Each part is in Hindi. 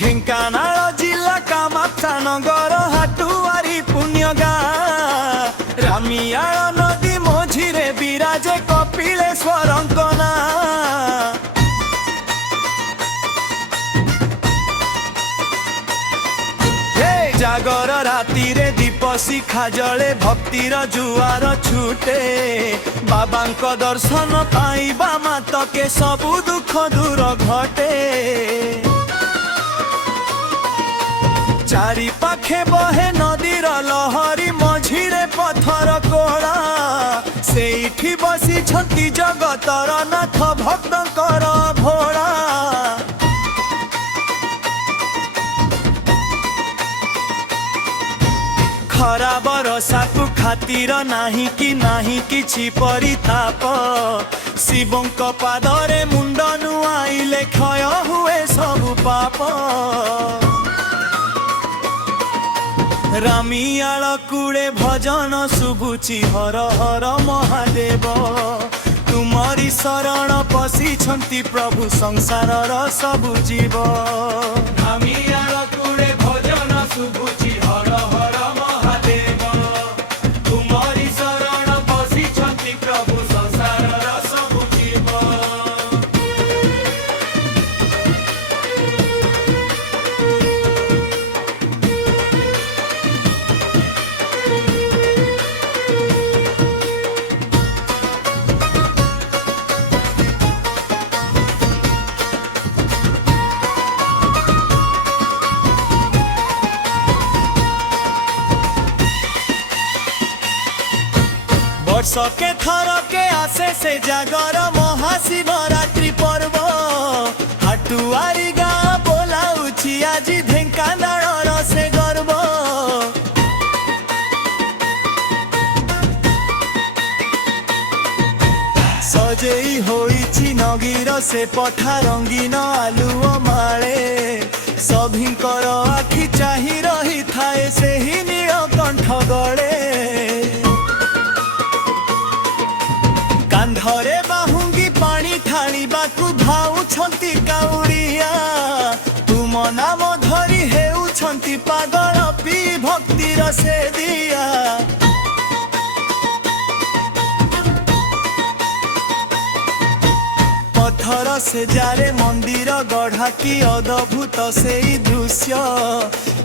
ढेंकानाल जिला कामाक्षा नगर हाटुआरी पुण्य गाँ रामियाल नदी मझिरे विराजे कपिलेश्वरଙ୍କ नाँ। जागर रातिरे दीप शिखा जले भक्तिर जुआर छुटे बाबांक दर्शन पाइबा मातके सबु दुख दूर घटे। चारि पाखे बहे नदीर लहरी मझिरे पथर कोड़ा सेठी बसी छंती जगतर नाथ भक्तंकर भोला। खरा बरसा को खातिर नाही किछि परिताप शिवंक पादरे मुंड नुआइले क्षय हुए सबु पाप। रामियाल कूड़े भजन शुभुची हर हर महादेव तुमरी शरण पशिछंती प्रभु संसारर सबु जीव। रामियाल कूड़े भजन शुभुची हर हर महादेव तुमरी शरण पशिछंती प्रभु संसारर सबु जीव। वर्ष के थर के आसे से जागर महाशिवरात्रि पर्व हाटुआरी गाँ बोलाउछि आज ढेंकानाल से गर्व। सजेई होइछि नगीर से पठा रंगीन आलुओ माळे सभिंकर आखि चाहि रही थाए सेही नीलकंठ गळे। कांधरे बाहुंगी पानी ढालिबाकु धाउछंती काउरिया तुम नाम धरी हेउछंती पागल पी भक्तिर से दिया। पत्थर से जारे मंदिर गढ़ा की अद्भुत सेई दृश्य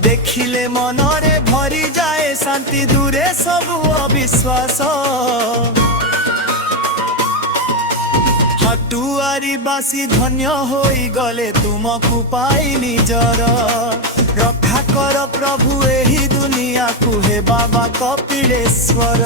देखिले मनरे भरी जाए शांति दूरे सबु अविश्वास। हाटुआरी बासी धन्य होई गले तुमकु पाई निजर रक्षा कर प्रभु एही दुनिया को हे बाबा कपिलेश्वर।